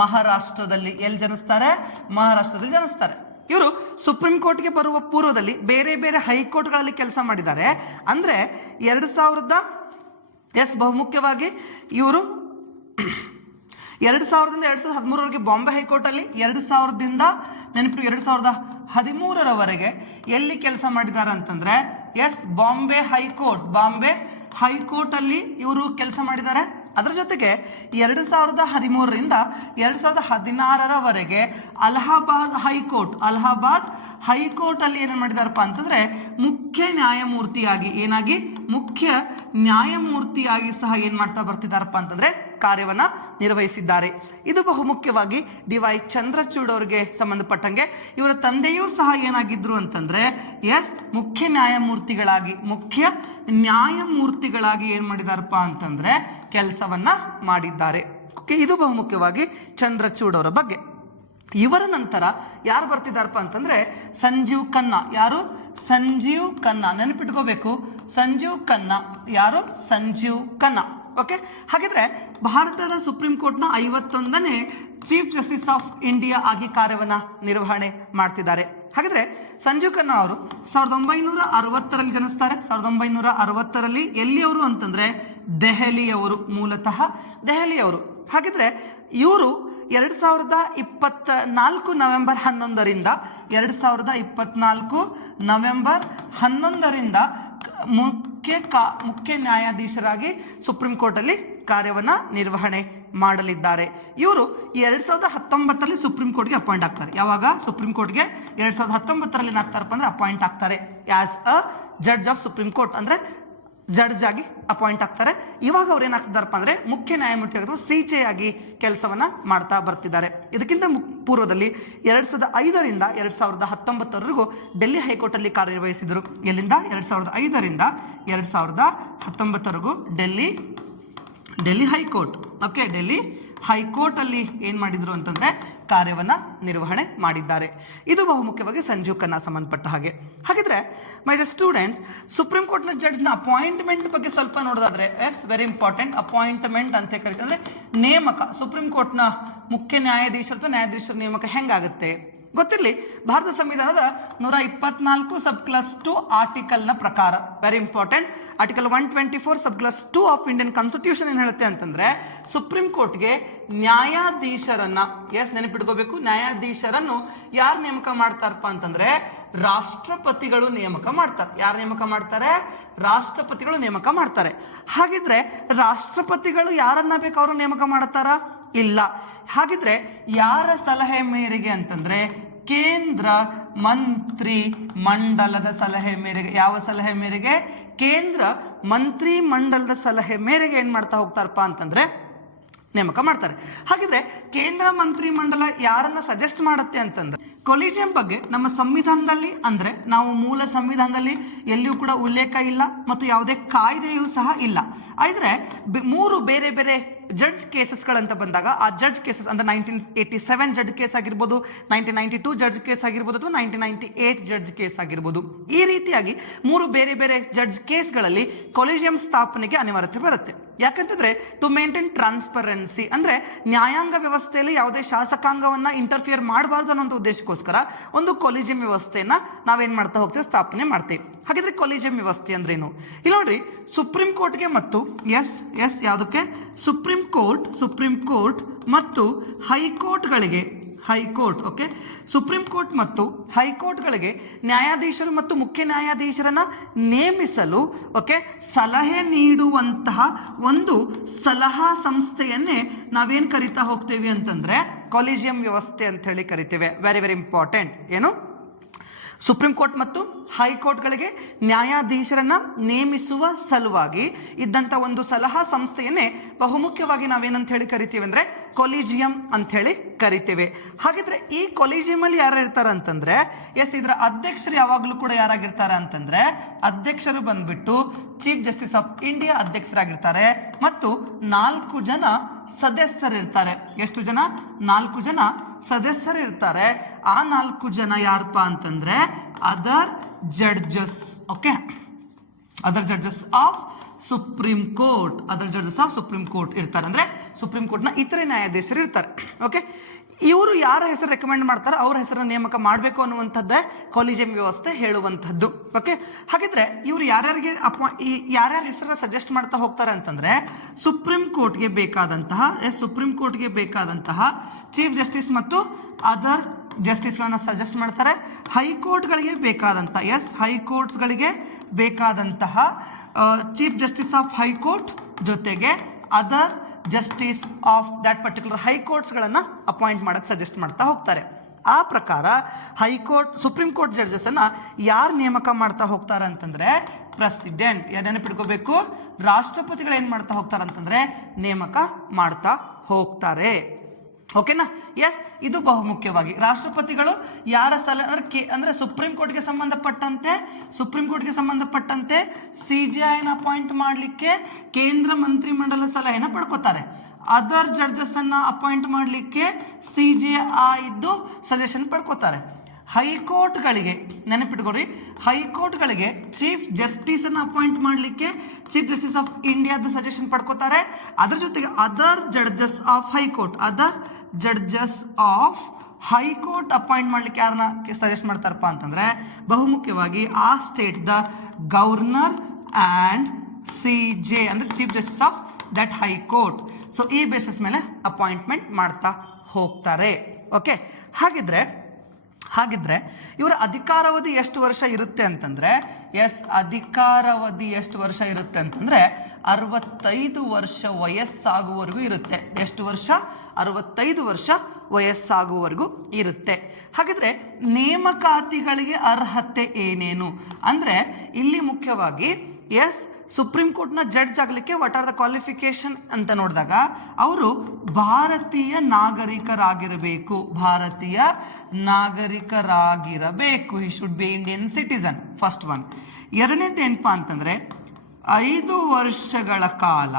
ಮಹಾರಾಷ್ಟ್ರದಲ್ಲಿ. ಎಲ್ಲಿ ಜನಿಸ್ತಾರೆ? ಮಹಾರಾಷ್ಟ್ರದಲ್ಲಿ ಜನಿಸ್ತಾರೆ. ಇವರು ಸುಪ್ರೀಂ ಕೋರ್ಟ್ಗೆ ಬರುವ ಪೂರ್ವದಲ್ಲಿ ಬೇರೆ ಬೇರೆ ಹೈಕೋರ್ಟ್ಗಳಲ್ಲಿ ಕೆಲಸ ಮಾಡಿದ್ದಾರೆ. ಅಂದ್ರೆ 2000 ಬಹುಮುಖ್ಯವಾಗಿ ಇವರು 2000ದಿಂದ 2013ರವರೆಗೆ ಬಾಂಬೆ ಹೈಕೋರ್ಟಲ್ಲಿ, 2000ದಿಂದ 2013ರವರೆಗೆ ಎಲ್ಲಿ ಕೆಲಸ ಮಾಡಿದ್ದಾರೆ ಅಂತಂದ್ರೆ ಬಾಂಬೆ ಹೈಕೋರ್ಟ್ ಅಲ್ಲಿ ಇವರು ಕೆಲಸ ಮಾಡಿದ್ದಾರೆ. ಅದರ ಜೊತೆಗೆ 2013ರಿಂದ 2016ರವರೆಗೆ ಅಲಹಾಬಾದ್ ಹೈಕೋರ್ಟ್ ಅಲ್ಲಿ ಏನ್ ಮಾಡಿದಾರಪ್ಪ ಅಂತಂದ್ರೆ ಮುಖ್ಯ ನ್ಯಾಯಮೂರ್ತಿಯಾಗಿ ಸಹ ಏನ್ ಮಾಡ್ತಾ ಬರ್ತಿದಾರಪ್ಪ ಅಂತಂದ್ರೆ ಕಾರ್ಯವನ್ನ ನಿರ್ವಹಿಸಿದ್ದಾರೆ. ಇದು ಬಹುಮುಖ್ಯವಾಗಿ ಡಿ.ವೈ. ಚಂದ್ರಚೂಡ್ ಅವರಿಗೆ ಸಂಬಂಧಪಟ್ಟಂಗೆ. ಇವರ ತಂದೆಯೂ ಸಹ ಏನಾಗಿದ್ರು ಅಂತಂದ್ರೆ ಮುಖ್ಯ ನ್ಯಾಯಮೂರ್ತಿಗಳಾಗಿ ಏನ್ ಮಾಡಿದಾರಪ್ಪ ಅಂತಂದ್ರೆ ಕೆಲಸವನ್ನ ಮಾಡಿದ್ದಾರೆ. ಓಕೆ, ಇದು ಬಹುಮುಖ್ಯವಾಗಿ ಚಂದ್ರಚೂಡ್ ಅವರ ಬಗ್ಗೆ. ಇವರ ನಂತರ ಯಾರು ಬರ್ತಿದಾರಪ್ಪ ಅಂತಂದ್ರೆ ಸಂಜೀವ್ ಖನ್ನಾ. ಯಾರು? ಸಂಜೀವ್ ಖನ್ನಾ. ನೆನಪಿಟ್ಕೋಬೇಕು, ಸಂಜೀವ್ ಖನ್ನಾ. ಯಾರು? ಸಂಜೀವ್ ಖನ್ನಾ. ಓಕೆ, ಹಾಗಿದ್ರೆ ಭಾರತದ ಸುಪ್ರೀಂ ಕೋರ್ಟ್ನ 51ನೇ ಚೀಫ್ ಜಸ್ಟಿಸ್ ಆಫ್ ಇಂಡಿಯಾ ಆಗಿ ಕಾರ್ಯವನ್ನ ನಿರ್ವಹಣೆ ಮಾಡ್ತಿದ್ದಾರೆ. ಹಾಗಿದ್ರೆ ಸಂಜೀವ್ ಖನ್ನಾ ಅವರು 1960ರಲ್ಲಿ ಜನಿಸ್ತಾರೆ. 1960ರಲ್ಲಿ ಎಲ್ಲಿಯವರು ಅಂತಂದ್ರೆ ದೆಹಲಿಯವರು, ಮೂಲತಃ ದೆಹಲಿಯವರು. ಹಾಗಿದ್ರೆ ಇವರು 2024 ನವೆಂಬರ್ 11ರಿಂದ 2024 ನವೆಂಬರ್ 11ರಿಂದ ಮುಖ್ಯ ನ್ಯಾಯಾಧೀಶರಾಗಿ ಸುಪ್ರೀಂ ಕೋರ್ಟ್ ಅಲ್ಲಿ ಕಾರ್ಯವನ್ನ ನಿರ್ವಹಣೆ ಮಾಡಲಿದ್ದಾರೆ. ಇವರು 2019ರಲ್ಲಿ ಸುಪ್ರೀಂ ಕೋರ್ಟ್ಗೆ ಅಪಾಯಿಂಟ್ ಆಗ್ತಾರೆ. ಯಾವಾಗ? ಸುಪ್ರೀಂ ಕೋರ್ಟ್ಗೆ 2019ರಲ್ಲಿ ಏನಾಗ್ತಾರಪ್ಪ ಅಂದ್ರೆ ಅಪಾಯಿಂಟ್ ಆಗ್ತಾರೆ as a judge of supreme court, ಅಂದ್ರೆ ಜಡ್ಜ್ ಆಗಿ ಅಪಾಯಿಂಟ್ ಆಗ್ತಾರೆ. ಇವಾಗ ಅವ್ರು ಏನಾಗ್ತಿದಾರಪ್ಪ ಅಂದ್ರೆ ಮುಖ್ಯ ನ್ಯಾಯಮೂರ್ತಿ ಅಥವಾ CJ ಆಗಿ ಕೆಲಸವನ್ನ ಮಾಡ್ತಾ ಬರ್ತಿದ್ದಾರೆ. ಇದಕ್ಕಿಂತ ಪೂರ್ವದಲ್ಲಿ 2005ರಿಂದ 2019ವರೆಗೂ ಡೆಲ್ಲಿ ಹೈಕೋರ್ಟ್ ಅಲ್ಲಿ ಕಾರ್ಯನಿರ್ವಹಿಸಿದರು. ಎಲ್ಲಿಂದ? 2005ರಿಂದ 2019ವರೆಗೂ Delhi high court. Okay, Delhi high court ಅಲ್ಲಿ ಏನ್ ಮಾಡಿದ್ರು ಅಂತಂದ್ರೆ ಕಾರ್ಯವನ್ನ ನಿರ್ವಹಣೆ ಮಾಡಿದ್ದಾರೆ. ಇದು ಬಹುಮುಖ್ಯವಾಗಿ ಸಂಜೀವ್ ಖನ್ನಾ ಸಂಬಂಧಪಟ್ಟ ಹಾಗೆ. ಹಾಗಿದ್ರೆ ಮೈ ಡಿಯರ್ ಸ್ಟೂಡೆಂಟ್ಸ್, ಸುಪ್ರೀಂ ಕೋರ್ಟ್ನ ಜಡ್ಜ್ನ ಅಪಾಯಿಂಟ್ಮೆಂಟ್ ಬಗ್ಗೆ ಸ್ವಲ್ಪ ನೋಡೋದಾದ್ರೆ ವೆರಿ ಇಂಪಾರ್ಟೆಂಟ್. ಅಪಾಯಿಂಟ್ಮೆಂಟ್ ಅಂತ ಕರೀತಾರೆ ಅಂದ್ರೆ ನೇಮಕ. ಸುಪ್ರೀಂ ಕೋರ್ಟ್ನ ಮುಖ್ಯ ನ್ಯಾಯಾಧೀಶರು ಅಥವಾ ನ್ಯಾಯಾಧೀಶರ ನೇಮಕ ಹೆಂಗಾಗುತ್ತೆ ಗೊತ್ತಿರಲಿ. ಭಾರತ ಸಂವಿಧಾನದ 124 ಸಬ್ ಕ್ಲಾಸ್ 2 ಆರ್ಟಿಕಲ್ನ ಪ್ರಕಾರ, very important, article 124 sub class 2 of Indian constitution ಏನ್ ಹೇಳುತ್ತೆ ಅಂತಂದ್ರೆ ಸುಪ್ರೀಂ ಕೋರ್ಟ್ಗೆ ನ್ಯಾಯಾಧೀಶರನ್ನ, ನೆನಪಿಟ್ಕೋಬೇಕು, ನ್ಯಾಯಾಧೀಶರನ್ನು ಯಾರು ನೇಮಕ ಮಾಡ್ತಾರಪ್ಪ ಅಂತಂದ್ರೆ ರಾಷ್ಟ್ರಪತಿಗಳು ನೇಮಕ ಮಾಡ್ತಾರೆ. ಯಾರು ನೇಮಕ ಮಾಡ್ತಾರೆ? ರಾಷ್ಟ್ರಪತಿಗಳು ನೇಮಕ ಮಾಡ್ತಾರೆ. ಹಾಗಿದ್ರೆ ರಾಷ್ಟ್ರಪತಿಗಳು ಯಾರನ್ನ ಬೇಕು ಅವರು ನೇಮಕ ಮಾಡ್ತಾರ? ಇಲ್ಲ. ಹಾಗಿದ್ರೆ ಯಾರ ಸಲಹೆ ಮೇರೆಗೆ ಅಂತಂದ್ರೆ ಕೇಂದ್ರ ಮಂತ್ರಿ ಮಂಡಲದ ಸಲಹೆ ಮೇರೆಗೆ. ಯಾವ ಸಲಹೆ ಮೇರೆಗೆ? ಕೇಂದ್ರ ಮಂತ್ರಿ ಮಂಡಲದ ಸಲಹೆ ಮೇರೆಗೆ ಏನ್ ಮಾಡ್ತಾ ಹೋಗ್ತಾರಪ್ಪ ಅಂತಂದ್ರೆ ನೇಮಕ ಮಾಡ್ತಾರೆ. ಹಾಗಿದ್ರೆ ಕೇಂದ್ರ ಮಂತ್ರಿ ಮಂಡಲ ಯಾರನ್ನ ಸಜೆಸ್ಟ್ ಮಾಡುತ್ತೆ ಅಂತಂದ್ರೆ ಕೊಲಿಜಿಯಂ ಬಗ್ಗೆ ನಮ್ಮ ಸಂವಿಧಾನದಲ್ಲಿ, ಅಂದ್ರೆ ನಾವು ಮೂಲ ಸಂವಿಧಾನದಲ್ಲಿ ಎಲ್ಲಿಯೂ ಕೂಡ ಉಲ್ಲೇಖ ಇಲ್ಲ ಮತ್ತು ಯಾವುದೇ ಕಾಯ್ದೆಯೂ ಸಹ ಇಲ್ಲ. ಆದ್ರೆ 3 ಬೇರೆ ಬೇರೆ ಜಡ್ಜ್ ಕೇಸಸ್ಗಳಂತ ಬಂದಾಗ ಆ ಜಡ್ಜ್ ಕೇಸಸ್ ಅಂದ್ರೆ 1987 ಜಡ್ಜ್ ಕೇಸ್ ಆಗಿರ್ಬೋದು, 1992 ಜಡ್ಜ್ ಕೇಸ್ ಆಗಿರ್ಬೋದು, ಅಥವಾ 1998 ಜಡ್ಜ್ ಕೇಸ್ ಆಗಿರ್ಬೋದು. ಈ ರೀತಿಯಾಗಿ 3 ಬೇರೆ ಬೇರೆ ಜಡ್ಜ್ ಕೇಸ್ಗಳಲ್ಲಿ ಕೊಲಿಜಿಯಂ ಸ್ಥಾಪನೆಗೆ ಅನಿವಾರ್ಯತೆ ಬರುತ್ತೆ. ಯಾಕಂತಂದ್ರೆ ಟು ಮೇಂಟೈನ್ ಟ್ರಾನ್ಸ್ಪರೆನ್ಸಿ, ಅಂದ್ರೆ ನ್ಯಾಯಾಂಗ ವ್ಯವಸ್ಥೆಯಲ್ಲಿ ಯಾವುದೇ ಶಾಸಕಾಂಗವನ್ನ ಇಂಟರ್ಫಿಯರ್ ಮಾಡಬಾರ್ದು ಅನ್ನೋ ಉದ್ದೇಶಕ್ಕೋಸ್ಕರ ಒಂದು ಕೊಲಿಜಿಯಂ ವ್ಯವಸ್ಥೆಯನ್ನ ನಾವೇನ್ ಮಾಡ್ತಾ ಹೋಗ್ತೇವೆ, ಸ್ಥಾಪನೆ ಮಾಡ್ತೇವೆ. ಹಾಗಿದ್ರೆ ಕೊಲಿಜಿಯಂ ವ್ಯವಸ್ಥೆ ಅಂದ್ರೇನು? ಇಲ್ಲಿ ನೋಡ್ರಿ, ಸುಪ್ರೀಂ ಕೋರ್ಟ್ಗೆ ಮತ್ತು ಯಾವುದಕ್ಕೆ ಸುಪ್ರೀಂ ಕೋರ್ಟ್ ಮತ್ತು ಹೈಕೋರ್ಟ್ಗಳಿಗೆ ಹೈಕೋರ್ಟ್ ಓಕೆ ಸುಪ್ರೀಂ ಕೋರ್ಟ್ ಮತ್ತು ಹೈಕೋರ್ಟ್ಗಳಿಗೆ ನ್ಯಾಯಾಧೀಶರು ಮತ್ತು ಮುಖ್ಯ ನ್ಯಾಯಾಧೀಶರನ್ನ ನೇಮಿಸಲು ಓಕೆ ಸಲಹೆ ನೀಡುವಂತಹ ಒಂದು ಸಲಹಾ ಸಂಸ್ಥೆಯನ್ನೇ ನಾವೇನು ಕರಿತಾ ಹೋಗ್ತೇವೆ ಅಂತಂದ್ರೆ ಕೊಲಿಜಿಯಂ ವ್ಯವಸ್ಥೆ ಅಂತ ಹೇಳಿ ಕರಿತೇವೆ. Very very important. ಏನು? ಸುಪ್ರೀಂ ಕೋರ್ಟ್ ಮತ್ತು ಹೈಕೋರ್ಟ್ಗಳಿಗೆ ನ್ಯಾಯಾಧೀಶರನ್ನ ನೇಮಿಸುವ ಸಲುವಾಗಿ ಇದ್ದಂಥ ಒಂದು ಸಲಹಾ ಸಂಸ್ಥೆಯನ್ನೇ ಬಹುಮುಖ್ಯವಾಗಿ ನಾವೇನಂತ ಹೇಳಿ ಕರಿತೀವಿ ಅಂದ್ರೆ ಕೊಲಿಜಿಯಂ ಅಂತ ಹೇಳಿ ಕರಿತೇವೆ. ಹಾಗಿದ್ರೆ ಈ ಕೊಲಿಜಿಯಂ ಅಲ್ಲಿ ಯಾರು ಇರ್ತಾರ ಅಂತಂದ್ರೆ ಇದರ ಅಧ್ಯಕ್ಷರು ಯಾವಾಗಲೂ ಕೂಡ ಯಾರಾಗಿರ್ತಾರೆ ಅಂತಂದ್ರೆ ಅಧ್ಯಕ್ಷರು ಬಂದ್ಬಿಟ್ಟು ಚೀಫ್ ಜಸ್ಟಿಸ್ ಆಫ್ ಇಂಡಿಯಾ ಅಧ್ಯಕ್ಷರಾಗಿರ್ತಾರೆ ಮತ್ತು 4 ಜನ ಸದಸ್ಯರಿರ್ತಾರೆ. ಎಷ್ಟು ಜನ? 4 ಜನ ಸದಸ್ಯರು ಇರ್ತಾರೆ. ಆ 4 ಜನ ಯಾರಪ್ಪ ಅಂತಂದ್ರೆ other judges okay other judges of supreme court ಇರ್ತಾರೆ. ಅಂದ್ರೆ ಸುಪ್ರೀಂ ಕೋರ್ಟ್ನ ಇತರೆ ನ್ಯಾಯಾಧೀಶರು ಇರ್ತಾರೆ. ಓಕೆ, ಇವರು ಯಾರ ಹೆಸರು ರೆಕಮೆಂಡ್ ಮಾಡ್ತಾರೆ ಅವ್ರ ಹೆಸರನ್ನ ನೇಮಕ ಮಾಡಬೇಕು ಅನ್ನುವಂಥದ್ದೇ ಕೊಲಿಜಿಯಂ ವ್ಯವಸ್ಥೆ ಹೇಳುವಂಥದ್ದು. ಓಕೆ, ಹಾಗಿದ್ರೆ ಇವರು ಯಾರ್ಯಾರಿಗೆ ಯಾರ್ಯಾರ ಹೆಸರನ್ನ ಸಜೆಸ್ಟ್ ಮಾಡ್ತಾ ಹೋಗ್ತಾರೆ ಅಂತಂದ್ರೆ ಸುಪ್ರೀಂ ಕೋರ್ಟ್ಗೆ ಬೇಕಾದಂತಹ ಚೀಫ್ ಜಸ್ಟಿಸ್ ಮತ್ತು ಅದರ್ ಜಸ್ಟಿಸ್ಗಳನ್ನ ಸಜೆಸ್ಟ್ ಮಾಡ್ತಾರೆ. ಹೈಕೋರ್ಟ್ಗಳಿಗೆ ಬೇಕಾದಂತಹ ಚೀಫ್ ಜಸ್ಟಿಸ್ ಆಫ್ ಹೈಕೋರ್ಟ್ ಜೊತೆಗೆ other justice of that particular ಹೈಕೋರ್ಟ್ಸ್ಗಳನ್ನು ಅಪಾಯಿಂಟ್ ಮಾಡಕ್ಕೆ ಸಜೆಸ್ಟ್ ಮಾಡ್ತಾ ಹೋಗ್ತಾರೆ. ಆ ಪ್ರಕಾರ ಸುಪ್ರೀಂ ಕೋರ್ಟ್ ಜಡ್ಜಸ್ ಅನ್ನ ಯಾರು ನೇಮಕ ಮಾಡ್ತಾ ಹೋಗ್ತಾರೆ ಅಂತಂದ್ರೆ ಪ್ರೆಸಿಡೆಂಟ್. ನೆನಪಿಟ್ಕೋಬೇಕು, ರಾಷ್ಟ್ರಪತಿಗಳು ಏನ್ ಮಾಡ್ತಾ ಹೋಗ್ತಾರೆ ಅಂತಂದ್ರೆ ನೇಮಕ ಮಾಡ್ತಾ ಹೋಗ್ತಾರೆ. ಓಕೆನಾ? ಇದು ಬಹುಮುಖ್ಯವಾಗಿ ರಾಷ್ಟ್ರಪತಿಗಳು ಯಾರ ಸಲಹೆ ಅಂದ್ರೆ ಸುಪ್ರೀಂ ಕೋರ್ಟ್ಗೆ ಸಂಬಂಧಪಟ್ಟಂತೆ CJI ಅಪಾಯಿಂಟ್ ಮಾಡಲಿಕ್ಕೆ ಕೇಂದ್ರ ಮಂತ್ರಿಮಂಡಲ ಸಲಹೆನ ಪಡ್ಕೋತಾರೆ. ಅದರ್ ಜಡ್ಜಸ್ ಅನ್ನ ಅಪಾಯಿಂಟ್ ಮಾಡಲಿಕ್ಕೆ CJI ಇದ್ದು ಸಜೆಷನ್ ಪಡ್ಕೋತಾರೆ. ಹೈಕೋರ್ಟ್ಗಳಿಗೆ ನೆನಪಿಟ್ಕೊಳ್ರಿ, ಹೈಕೋರ್ಟ್ಗಳಿಗೆ ಚೀಫ್ ಜಸ್ಟಿಸ್ ಅನ್ನ ಅಪಾಯಿಂಟ್ ಮಾಡಲಿಕ್ಕೆ ಚೀಫ್ ಜಸ್ಟಿಸ್ ಆಫ್ ಇಂಡಿಯಾದ ಸಜೆಷನ್ ಪಡ್ಕೋತಾರೆ. ಅದರ ಜೊತೆಗೆ other judges of high court appoint ಮಾಡ್ಲಿಕ್ಕೆ ಯಾರನ್ನ ಸಜೆಸ್ಟ್ ಮಾಡ್ತಾರಪ್ಪ ಅಂತಂದ್ರೆ ಬಹುಮುಖ್ಯವಾಗಿ ಆ state the governor and CJ ಅಂದ್ರೆ chief justice of that high court. So ಈ ಬೇಸಿಸ್ ಮೇಲೆ ಅಪಾಯಿಂಟ್ಮೆಂಟ್ ಮಾಡ್ತಾ ಹೋಗ್ತಾರೆ. ಓಕೆ, ಹಾಗಿದ್ರೆ ಇವರ ಅಧಿಕಾರಾವಧಿ ಎಷ್ಟು ವರ್ಷ ಇರುತ್ತೆ ಅಂತಂದ್ರೆ ಅಧಿಕಾರಾವಧಿ ಎಷ್ಟು ವರ್ಷ ಇರುತ್ತೆ ಅಂತಂದ್ರೆ 65 ವರ್ಷ ವಯಸ್ಸಾಗುವವರೆಗೂ ಇರುತ್ತೆ. ಎಷ್ಟು ವರ್ಷ? 65 ವರ್ಷ ವಯಸ್ಸಾಗುವವರೆಗೂ ಇರುತ್ತೆ. ಹಾಗಿದ್ರೆ ನೇಮಕಾತಿಗಳಿಗೆ ಅರ್ಹತೆ ಏನೇನು ಅಂದ್ರೆ ಇಲ್ಲಿ ಮುಖ್ಯವಾಗಿ ಸುಪ್ರೀಂ ಕೋರ್ಟ್ನ ಜಡ್ಜ್ ಆಗಲಿಕ್ಕೆ ವಾಟ್ ಆರ್ ದ ಕ್ವಾಲಿಫಿಕೇಶನ್ ಅಂತ ನೋಡಿದಾಗ ಅವರು ಭಾರತೀಯ ನಾಗರಿಕರಾಗಿರಬೇಕು. He should be Indian citizen. First one. ಎರಡನೇದು ಏನಪ್ಪಾ ಅಂತಂದ್ರೆ 5 ವರ್ಷಗಳ ಕಾಲ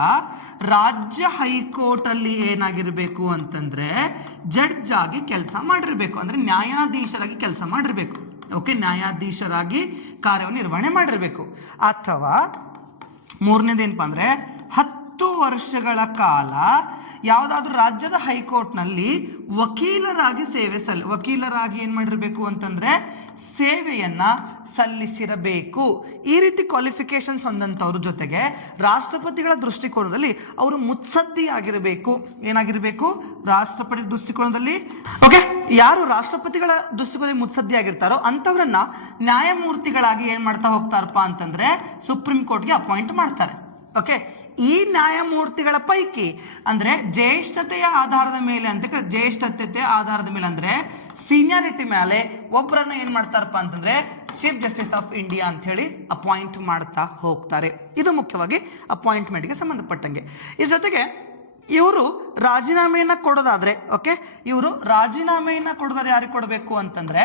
ರಾಜ್ಯ ಹೈಕೋರ್ಟ್ ಅಲ್ಲಿ ಏನಾಗಿರ್ಬೇಕು ಅಂತಂದ್ರೆ ಜಡ್ಜ್ ಆಗಿ ಕೆಲಸ ಮಾಡಿರ್ಬೇಕು. ಅಂದ್ರೆ ನ್ಯಾಯಾಧೀಶರಾಗಿ ಕೆಲಸ ಮಾಡಿರ್ಬೇಕು. ಓಕೆ, ನ್ಯಾಯಾಧೀಶರಾಗಿ ಕಾರ್ಯವನ್ನು ನಿರ್ವಹಣೆ ಮಾಡಿರ್ಬೇಕು. ಅಥವಾ ಮೂರನೇದೇನಪ್ಪ ಅಂದ್ರೆ 10 ವರ್ಷಗಳ ಕಾಲ ಯಾವುದಾದ್ರೂ ರಾಜ್ಯದ ಹೈಕೋರ್ಟ್ನಲ್ಲಿ ವಕೀಲರಾಗಿ ಏನ್ ಮಾಡಿರ್ಬೇಕು ಅಂತಂದ್ರೆ ಸೇವೆಯನ್ನ ಸಲ್ಲಿಸಿರಬೇಕು. ಈ ರೀತಿ ಕ್ವಾಲಿಫಿಕೇಶನ್ಸ್ ಹೊಂದಂತವ್ರ ಜೊತೆಗೆ ರಾಷ್ಟ್ರಪತಿಗಳ ದೃಷ್ಟಿಕೋನದಲ್ಲಿ ಅವರು ಮುತ್ಸದ್ದಿ ಆಗಿರಬೇಕು. ಏನಾಗಿರ್ಬೇಕು? ರಾಷ್ಟ್ರಪತಿ ದೃಷ್ಟಿಕೋನದಲ್ಲಿ ಓಕೆ, ಯಾರು ರಾಷ್ಟ್ರಪತಿಗಳ ದೃಷ್ಟಿಕೋನದಲ್ಲಿ ಮುತ್ಸದ್ದಿ ಆಗಿರ್ತಾರೋ ಅಂತವ್ರನ್ನ ನ್ಯಾಯಮೂರ್ತಿಗಳಾಗಿ ಏನ್ ಮಾಡ್ತಾ ಹೋಗ್ತಾರಪ್ಪ ಅಂತಂದ್ರೆ ಸುಪ್ರೀಂ ಕೋರ್ಟ್ಗೆ ಅಪಾಯಿಂಟ್ ಮಾಡ್ತಾರೆ. ಓಕೆ, ಈ ನ್ಯಾಯಮೂರ್ತಿಗಳ ಪೈಕಿ ಅಂದ್ರೆ ಜ್ಯೇಷ್ಠತೆಯ ಆಧಾರದ ಮೇಲೆ ಅಂದ್ರೆ ಸೀನಿಯಾರಿಟಿ ಮೇಲೆ ಒಬ್ಬರನ್ನ ಏನ್ ಮಾಡ್ತಾರಪ್ಪ ಅಂತಂದ್ರೆ ಚೀಫ್ ಜಸ್ಟಿಸ್ ಆಫ್ ಇಂಡಿಯಾ ಅಂತ ಹೇಳಿ ಅಪಾಯಿಂಟ್ ಮಾಡ್ತಾ ಹೋಗ್ತಾರೆ. ಇದು ಮುಖ್ಯವಾಗಿ ಅಪಾಯಿಂಟ್ಮೆಂಟ್ಗೆ ಸಂಬಂಧಪಟ್ಟಂಗೆ. ಇದ್ರ ಜೊತೆಗೆ ಇವರು ರಾಜೀನಾಮೆಯನ್ನ ಕೊಡೋದಾದ್ರೆ ಯಾರಿಗೆ ಕೊಡಬೇಕು ಅಂತಂದ್ರೆ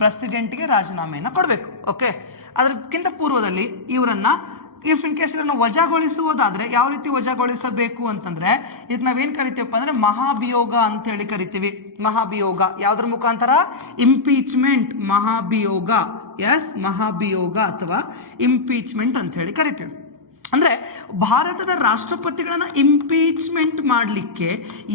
ಪ್ರೆಸಿಡೆಂಟ್ಗೆ ರಾಜೀನಾಮೆಯನ್ನ ಕೊಡಬೇಕು. ಓಕೆ, ಅದಕ್ಕಿಂತ ಪೂರ್ವದಲ್ಲಿ ಇವರನ್ನ ಇಫ್ ಇನ್ ಕೇಸ್ ಇದನ್ನು ವಜಾಗೊಳಿಸುವುದಾದ್ರೆ ಯಾವ ರೀತಿ ವಜಾಗೊಳಿಸಬೇಕು ಅಂತಂದ್ರೆ ಇದಕ್ಕೆ ನಾವೇನ್ ಕರಿತೀವಪ್ಪ ಅಂದ್ರೆ ಮಹಾಭಿಯೋಗ ಅಂತ ಹೇಳಿ ಕರಿತೀವಿ. ಮಹಾಭಿಯೋಗ ಯಾವುದ್ರ ಮುಖಾಂತರ? ಇಂಪೀಚ್ಮೆಂಟ್. ಮಹಾಭಿಯೋಗ ಅಥವಾ ಇಂಪೀಚ್ಮೆಂಟ್ ಅಂತ ಹೇಳಿ ಕರಿತೀವಿ. ಅಂದ್ರೆ ಭಾರತದ ರಾಷ್ಟ್ರಪತಿಗಳನ್ನ ಇಂಪೀಚ್ಮೆಂಟ್ ಮಾಡಲಿಕ್ಕೆ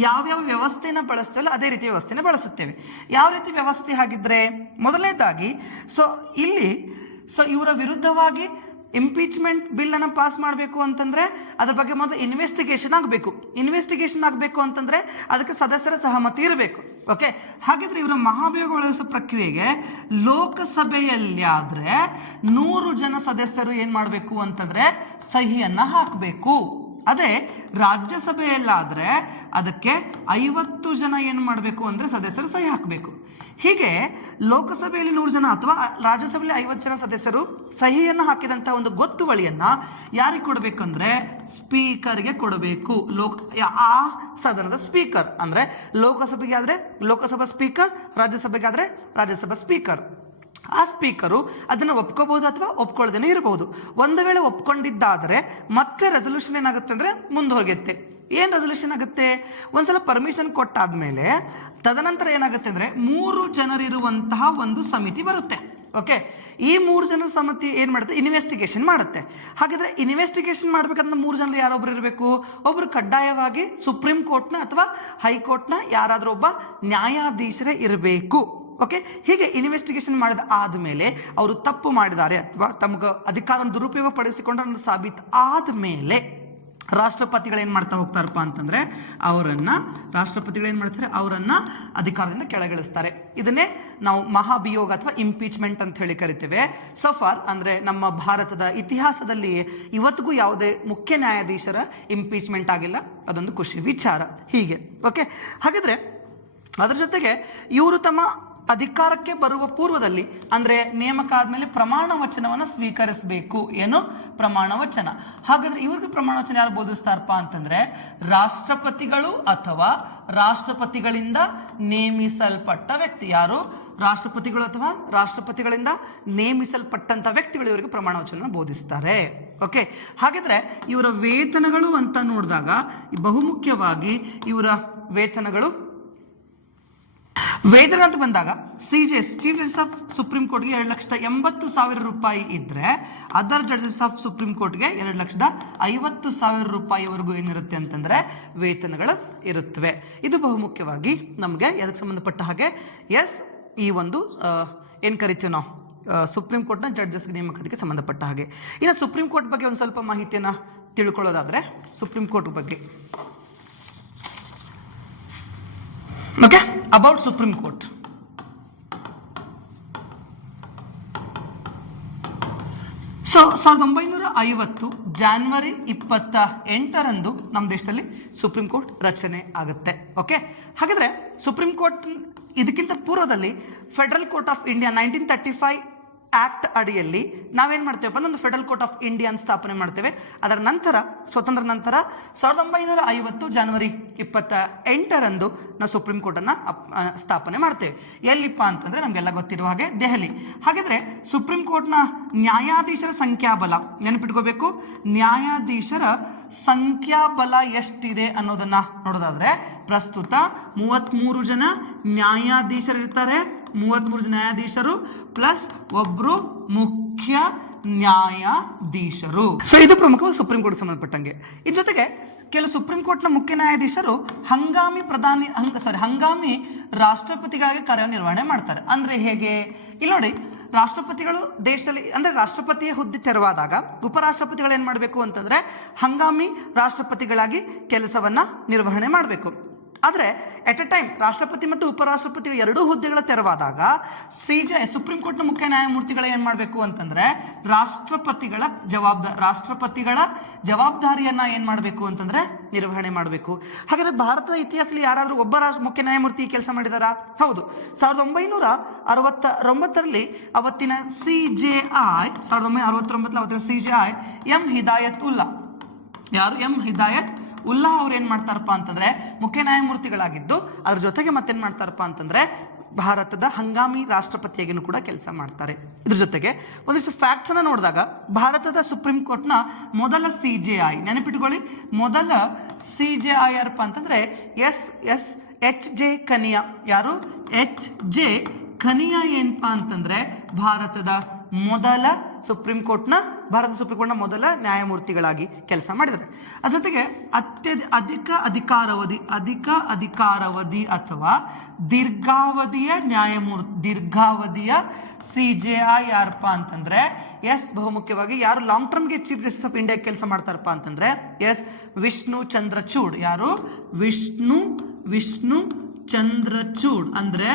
ಯಾವ್ಯಾವ ವ್ಯವಸ್ಥೆನ ಬಳಸ್ತೇವಲ್ಲ ಅದೇ ರೀತಿ ವ್ಯವಸ್ಥೆನ ಬಳಸುತ್ತೇವೆ. ಯಾವ ರೀತಿ ವ್ಯವಸ್ಥೆ? ಹಾಗಿದ್ರೆ ಮೊದಲನೇದಾಗಿ ಇಲ್ಲಿ ಸೊ ಇವರ ವಿರುದ್ಧವಾಗಿ ಇಂಪೀಚ್ಮೆಂಟ್ ಬಿಲ್ ಅನ್ನು ಪಾಸ್ ಮಾಡಬೇಕು ಅಂತಂದ್ರೆ ಅದ್ರ ಬಗ್ಗೆ ಮೊದಲು ಇನ್ವೆಸ್ಟಿಗೇಷನ್ ಆಗಬೇಕು. ಇನ್ವೆಸ್ಟಿಗೇಷನ್ ಆಗಬೇಕು ಅಂತಂದ್ರೆ ಅದಕ್ಕೆ ಸದಸ್ಯರ ಸಹಮತಿ ಇರಬೇಕು. ಓಕೆ, ಹಾಗಿದ್ರೆ ಇವರ ಮಹಾಭಿಯೋಗಗೊಳಿಸುವ ಪ್ರಕ್ರಿಯೆಗೆ ಲೋಕಸಭೆಯಲ್ಲಿ ಆದ್ರೆ 100 ಜನ ಸದಸ್ಯರು ಏನ್ ಮಾಡಬೇಕು ಅಂತಂದ್ರೆ ಸಹಿಯನ್ನ ಹಾಕಬೇಕು. ಅದೇ ರಾಜ್ಯಸಭೆಯಲ್ಲಾದ್ರೆ ಅದಕ್ಕೆ 50 ಜನ ಏನ್ ಮಾಡಬೇಕು ಅಂದ್ರೆ ಸದಸ್ಯರು ಸಹಿ ಹಾಕಬೇಕು. ಹೀಗೆ ಲೋಕಸಭೆಯಲ್ಲಿ 100 ಜನ ಅಥವಾ ರಾಜ್ಯಸಭೆಯಲ್ಲಿ 50 ಜನ ಸದಸ್ಯರು ಸಹಿಯನ್ನು ಹಾಕಿದಂತ ಒಂದು ಗೊತ್ತುವಳಿಯನ್ನ ಯಾರಿಗೆ ಕೊಡಬೇಕಂದ್ರೆ ಸ್ಪೀಕರ್ಗೆ ಕೊಡಬೇಕು. ಆ ಸದನದ ಸ್ಪೀಕರ್ ಅಂದ್ರೆ ಲೋಕಸಭೆಗೆ ಆದ್ರೆ ಲೋಕಸಭಾ ಸ್ಪೀಕರ್, ರಾಜ್ಯಸಭೆಗೆ ಆದ್ರೆ ರಾಜ್ಯಸಭಾ ಸ್ಪೀಕರ್. ಆ ಸ್ಪೀಕರು ಅದನ್ನು ಒಪ್ಕೋಬಹುದು ಅಥವಾ ಒಪ್ಕೊಳ್ಳದೇನೆ ಇರಬಹುದು. ಒಂದು ವೇಳೆ ಒಪ್ಕೊಂಡಿದ್ದಾದ್ರೆ ಮತ್ತೆ ರೆಸಲ್ಯೂಷನ್ ಏನಾಗುತ್ತೆ ಅಂದ್ರೆ ಮುಂದುವರೆಯುತ್ತೆ. ಏನ್ ರೆಸಲ್ಯೂಷನ್ ಆಗುತ್ತೆ? ಒಂದ್ಸಲ ಪರ್ಮಿಷನ್ ಕೊಟ್ಟಾದ್ಮೇಲೆ ತದನಂತರ ಏನಾಗುತ್ತೆ ಅಂದ್ರೆ 3 ಜನರಿರುವಂತಹ ಒಂದು ಸಮಿತಿ ಬರುತ್ತೆ. ಓಕೆ, ಈ 3 ಜನರ ಸಮಿತಿ ಏನ್ ಮಾಡುತ್ತೆ? ಇನ್ವೆಸ್ಟಿಗೇಷನ್ ಮಾಡುತ್ತೆ. ಹಾಗಿದ್ರೆ ಇನ್ವೆಸ್ಟಿಗೇಷನ್ ಮಾಡ್ಬೇಕಂದ್ರೆ 3 ಜನರು ಯಾರೊಬ್ರು ಇರಬೇಕು? ಒಬ್ರು ಕಡ್ಡಾಯವಾಗಿ ಸುಪ್ರೀಂ ಕೋರ್ಟ್ನ ಅಥವಾ ಹೈಕೋರ್ಟ್ನ ಯಾರಾದ್ರೂ ಒಬ್ಬ ನ್ಯಾಯಾಧೀಶರೇ ಇರಬೇಕು. ಓಕೆ, ಹೀಗೆ ಇನ್ವೆಸ್ಟಿಗೇಷನ್ ಮಾಡಿದ ಆದ್ಮೇಲೆ ಅವರು ತಪ್ಪು ಮಾಡಿದ್ದಾರೆ ಅಥವಾ ತಮಗೆ ಅಧಿಕಾರವನ್ನು ದುರುಪಯೋಗ ಪಡಿಸಿಕೊಂಡ್ರೆ ಸಾಬೀತು ಆದ್ಮೇಲೆ ರಾಷ್ಟ್ರಪತಿಗಳು ಏನ್ ಮಾಡ್ತಾ ಹೋಗ್ತಾರಪ್ಪ ಅಂತಂದ್ರೆ ರಾಷ್ಟ್ರಪತಿಗಳು ಏನ್ ಮಾಡ್ತಾರೆ? ಅವರನ್ನ ಅಧಿಕಾರದಿಂದ ಕೆಳಗಿಳಿಸ್ತಾರೆ. ಇದನ್ನೇ ನಾವು ಮಹಾಭಿಯೋಗ ಅಥವಾ ಇಂಪೀಚ್ಮೆಂಟ್ ಅಂತ ಹೇಳಿ ಕರಿತೇವೆ. ಸೋಫಾರ್ ಅಂದ್ರೆ ನಮ್ಮ ಭಾರತದ ಇತಿಹಾಸದಲ್ಲಿ ಇವತ್ತಿಗೂ ಯಾವುದೇ ಮುಖ್ಯ ನ್ಯಾಯಾಧೀಶರ ಇಂಪೀಚ್ಮೆಂಟ್ ಆಗಿಲ್ಲ. ಅದೊಂದು ಖುಷಿ ವಿಚಾರ. ಹೀಗೆ ಓಕೆ, ಹಾಗಾದ್ರೆ ಅದರ ಜೊತೆಗೆ ಇವರು ತಮ್ಮ ಅಧಿಕಾರಕ್ಕೆ ಬರುವ ಪೂರ್ವದಲ್ಲಿ ಅಂದ್ರೆ ನೇಮಕ ಆದ್ಮೇಲೆ ಪ್ರಮಾಣ ವಚನವನ್ನ ಸ್ವೀಕರಿಸಬೇಕು. ಏನು? ಪ್ರಮಾಣ ವಚನ. ಹಾಗಾದ್ರೆ ಇವ್ರಿಗೆ ಪ್ರಮಾಣ ವಚನ ಯಾರು ಬೋಧಿಸ್ತಾರಪ್ಪ ಅಂತಂದ್ರೆ ರಾಷ್ಟ್ರಪತಿಗಳು ಅಥವಾ ರಾಷ್ಟ್ರಪತಿಗಳಿಂದ ನೇಮಿಸಲ್ಪಟ್ಟ ವ್ಯಕ್ತಿ. ಯಾರು? ರಾಷ್ಟ್ರಪತಿಗಳು ಅಥವಾ ರಾಷ್ಟ್ರಪತಿಗಳಿಂದ ನೇಮಿಸಲ್ಪಟ್ಟಂತ ವ್ಯಕ್ತಿಗಳು ಇವರಿಗೆ ಪ್ರಮಾಣ ವಚನ ಬೋಧಿಸ್ತಾರೆ. ಓಕೆ, ಹಾಗಾದ್ರೆ ಇವರ ವೇತನಗಳು ಅಂತ ನೋಡಿದಾಗ ಬಹುಮುಖ್ಯವಾಗಿ ಇವರ ವೇತನ ಅಂತ ಬಂದಾಗ CJS chief justice of supreme ಕೋರ್ಟ್ಗೆ 2,80,000 ರೂಪಾಯಿ ಇದ್ರೆ ಅದರ್ ಜಡ್ಜಸ್ ಆಫ್ ಸುಪ್ರೀಂ ಕೋರ್ಟ್ಗೆ 2,50,000 ರೂಪಾಯಿವರೆಗೂ ಏನಿರುತ್ತೆ ಅಂತಂದ್ರೆ ವೇತನಗಳು ಇರುತ್ತವೆ. ಇದು ಬಹುಮುಖ್ಯವಾಗಿ ನಮಗೆ ಅದಕ್ಕೆ ಸಂಬಂಧಪಟ್ಟ ಹಾಗೆ ಈ ಒಂದು ಏನ್ ಕರಿತೀವಿ ನಾವು ಸುಪ್ರೀಂ ಕೋರ್ಟ್ನ ಜಡ್ಜಸ್ ನೇಮಕಾತಿಗೆ ಸಂಬಂಧಪಟ್ಟ ಹಾಗೆ. ಇನ್ನು ಸುಪ್ರೀಂ ಕೋರ್ಟ್ ಬಗ್ಗೆ ಒಂದು ಸ್ವಲ್ಪ ಮಾಹಿತಿಯನ್ನ ತಿಳ್ಕೊಳ್ಳೋದಾದ್ರೆ ಸುಪ್ರೀಂ ಕೋರ್ಟ್ ಬಗ್ಗೆ okay, about supreme court. So 1950 January 28ರಂದು ನಮ್ಮ ದೇಶದಲ್ಲಿ ಸುಪ್ರೀಂ ಕೋರ್ಟ್ ರಚನೆ ಆಗುತ್ತೆ. ಓಕೆ, ಹಾಗಾದ್ರೆ ಸುಪ್ರೀಂ ಕೋರ್ಟ್ ಇದಕ್ಕಿಂತ ಪೂರ್ವದಲ್ಲಿ federal court of India 1935 act ಅಡಿಯಲ್ಲಿ ನಾವೇನ್ ಮಾಡ್ತೇವಪ್ಪ ಒಂದು ಫೆಡರಲ್ ಕೋರ್ಟ್ ಆಫ್ ಇಂಡಿಯಾ ಸ್ಥಾಪನೆ ಮಾಡ್ತೇವೆ. ಅದರ ನಂತರ ಸ್ವತಂತ್ರ ನಂತರ 1950 ಜಾನ್ವರಿ 28ರಂದು ನಾವು ಸುಪ್ರೀಂ ಕೋರ್ಟ್ ಅನ್ನ ಸ್ಥಾಪನೆ ಮಾಡ್ತೇವೆ. ಎಲ್ಲಿಪ್ಪ ಅಂತಂದ್ರೆ ನಮ್ಗೆಲ್ಲ ಗೊತ್ತಿರುವ ಹಾಗೆ ದೆಹಲಿ. ಹಾಗಾದ್ರೆ ಸುಪ್ರೀಂ ಕೋರ್ಟ್ನ ನ್ಯಾಯಾಧೀಶರ ಸಂಖ್ಯಾಬಲ ನೆನಪಿಟ್ಕೋಬೇಕು. ನ್ಯಾಯಾಧೀಶರ ಸಂಖ್ಯಾಬಲ ಎಷ್ಟಿದೆ ಅನ್ನೋದನ್ನ ನೋಡೋದಾದ್ರೆ ಪ್ರಸ್ತುತ 33 ಜನ ನ್ಯಾಯಾಧೀಶರು ಇರ್ತಾರೆ. 33 ನ್ಯಾಯಾಧೀಶರು ಪ್ಲಸ್ ಒಬ್ರು ಮುಖ್ಯ ನ್ಯಾಯಾಧೀಶರು. ಸೊ ಇದು ಪ್ರಮುಖವಾಗಿ ಸುಪ್ರೀಂ ಕೋರ್ಟ್ ಸಂಬಂಧಪಟ್ಟಂಗೆ. ಇದ್ರ ಜೊತೆಗೆ ಕೆಲವು ಸುಪ್ರೀಂ ಕೋರ್ಟ್ನ ಮುಖ್ಯ ನ್ಯಾಯಾಧೀಶರು ಹಂಗಾಮಿ ರಾಷ್ಟ್ರಪತಿಗಳಾಗಿ ಕಾರ್ಯನಿರ್ವಹಣೆ ಮಾಡ್ತಾರೆ. ಅಂದ್ರೆ ಹೇಗೆ? ಇಲ್ಲಿ ನೋಡಿ, ರಾಷ್ಟ್ರಪತಿಗಳು ದೇಶದಲ್ಲಿ ಅಂದ್ರೆ ರಾಷ್ಟ್ರಪತಿಯ ಹುದ್ದೆ ತೆರವಾದಾಗ ಉಪರಾಷ್ಟ್ರಪತಿಗಳು ಏನ್ ಮಾಡಬೇಕು ಅಂತಂದ್ರೆ ಹಂಗಾಮಿ ರಾಷ್ಟ್ರಪತಿಗಳಾಗಿ ಕೆಲಸವನ್ನ ನಿರ್ವಹಣೆ ಮಾಡಬೇಕು. ಆದ್ರೆ ಎಟ್ ಎ ಟೈಮ್ ರಾಷ್ಟ್ರಪತಿ ಮತ್ತು ಉಪರಾಷ್ಟ್ರಪತಿ ಎರಡೂ ಹುದ್ದೆಗಳ ತೆರವಾದಾಗ ಸುಪ್ರೀಂ ಕೋರ್ಟ್ನ ಮುಖ್ಯ ನ್ಯಾಯಮೂರ್ತಿಗಳು ಏನ್ ಮಾಡಬೇಕು ಅಂತಂದ್ರೆ ರಾಷ್ಟ್ರಪತಿಗಳ ಜವಾಬ್ದಾರಿಯನ್ನ ಏನ್ ಮಾಡಬೇಕು ಅಂತಂದ್ರೆ ನಿರ್ವಹಣೆ ಮಾಡಬೇಕು. ಹಾಗಾದ್ರೆ ಭಾರತದ ಇತಿಹಾಸದಲ್ಲಿ ಯಾರಾದ್ರೂ ಒಬ್ಬ ಮುಖ್ಯ ನ್ಯಾಯಮೂರ್ತಿ ಕೆಲಸ ಮಾಡಿದಾರಾ? ಹೌದು. 1969ರಲ್ಲಿ ಅವತ್ತಿನ CJI ಎಂ ಹಿದಾಯತ್ ಉಲ್ಲಾ. ಯಾರು? ಎಂ ಹಿದಾಯತ್ ಉಲ್ಲಾ ಅವ್ರು ಏನ್ ಮಾಡ್ತಾರಪ್ಪ ಅಂತಂದ್ರೆ ಮುಖ್ಯ ನ್ಯಾಯಮೂರ್ತಿಗಳಾಗಿದ್ದು ಅದ್ರ ಜೊತೆಗೆ ಮತ್ತೇನ್ ಮಾಡ್ತಾರಪ್ಪ ಅಂತಂದ್ರೆ ಭಾರತದ ಹಂಗಾಮಿ ರಾಷ್ಟ್ರಪತಿಯಾಗಿನೂ ಕೂಡ ಕೆಲಸ ಮಾಡ್ತಾರೆ. ಇದ್ರ ಜೊತೆಗೆ ಒಂದಿಷ್ಟು ಫ್ಯಾಕ್ಟ್ಸ್ ಅನ್ನ ನೋಡಿದಾಗ ಭಾರತದ ಸುಪ್ರೀಂ ಕೋರ್ಟ್ನ ಮೊದಲ CJI ನೆನಪಿಟ್ಕೊಳ್ಳಿ, ಮೊದಲ CJI ಯಾರಪ್ಪ ಅಂತಂದ್ರೆ H.J. ಕನಿಯಾ. ಯಾರು? H.J. ಕನಿಯಾ ಏನಪ್ಪಾ ಅಂತಂದ್ರೆ ಭಾರತದ ಮೊದಲ ಭಾರತ ಸುಪ್ರೀಂ ಕೋರ್ಟ್ನ ಮೊದಲ ನ್ಯಾಯಮೂರ್ತಿಗಳಾಗಿ ಕೆಲಸ ಮಾಡಿದ್ದಾರೆ. ಅದ್ರ ಜೊತೆಗೆ ಅಧಿಕ ಅಧಿಕಾರಾವಧಿ ಅಥವಾ ದೀರ್ಘಾವಧಿಯ CJI ಯಾರಪ್ಪ ಅಂತಂದ್ರೆ ಎಸ್, ಬಹುಮುಖ್ಯವಾಗಿ ಯಾರು ಲಾಂಗ್ ಟರ್ಮ್ಗೆ ಚೀಫ್ ಜಸ್ಟಿಸ್ ಆಫ್ ಇಂಡಿಯಾ ಕೆಲಸ ಮಾಡ್ತಾರಪ್ಪ ಅಂತಂದ್ರೆ ಎಸ್, ವಿಷ್ಣು ಚಂದ್ರಚೂಡ್. ಯಾರು? ವಿಷ್ಣು ಚಂದ್ರಚೂಡ್ ಅಂದ್ರೆ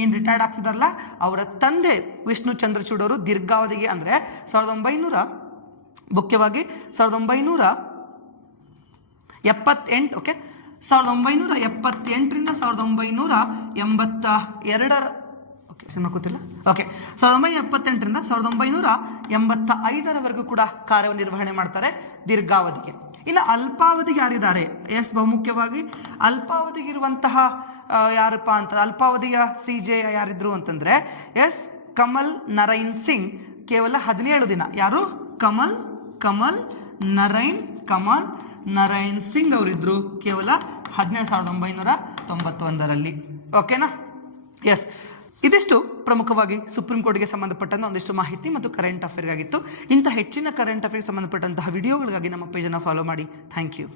ಏನ್ ರಿಟೈರ್ಡ್ ಆಗ್ತಿದಾರಲ್ಲ ಅವರ ತಂದೆ ವಿಷ್ಣು ಚಂದ್ರಚೂಡ್ ಅವರು ದೀರ್ಘಾವಧಿಗೆ ಅಂದ್ರೆ 1978 ಓಕೆ 1978ರಿಂದ 1982 ಓಕೆ 1978ರಿಂದ 1985ರವರೆಗೂ ಕೂಡ ಕಾರ್ಯನಿರ್ವಹಣೆ ಮಾಡ್ತಾರೆ ದೀರ್ಘಾವಧಿಗೆ. ಇನ್ನು ಅಲ್ಪಾವಧಿಗೆ ಯಾರಿದ್ದಾರೆ? ಎಸ್, ಬಹುಮುಖ್ಯವಾಗಿ ಅಲ್ಪಾವಧಿಗಿರುವಂತಹ ಯಾರಪ್ಪ ಅಂತ ಅಲ್ಪಾವಧಿಯ CJI ಯಾರಿದ್ರು ಅಂತಂದ್ರೆ ಎಸ್, ಕಮಲ್ ನರೈನ್ ಸಿಂಗ್, ಕೇವಲ 17 ದಿನ. ಯಾರು? ಕಮಲ್ ನರೈನ್ ಸಿಂಗ್ ಅವರಿದ್ರು ಕೇವಲ 1991ರಲ್ಲಿ. ಓಕೆನಾ? ಎಸ್, ಇದಿಷ್ಟು ಪ್ರಮುಖವಾಗಿ ಸುಪ್ರೀಂ ಕೋರ್ಟ್ಗೆ ಸಂಬಂಧಪಟ್ಟಂತ ಒಂದಿಷ್ಟು ಮಾಹಿತಿ ಮತ್ತು ಕರೆಂಟ್ ಅಫೇರ್ಗಾಗಿತ್ತು. ಇಂಥ ಹೆಚ್ಚಿನ ಕರೆಂಟ್ ಅಫೇರ್ಗೆ ಸಂಬಂಧಪಟ್ಟಂತಹ ವಿಡಿಯೋಗಳಿಗಾಗಿ ನಮ್ಮ ಪೇಜನ್ನು ಫಾಲೋ ಮಾಡಿ. Thank you.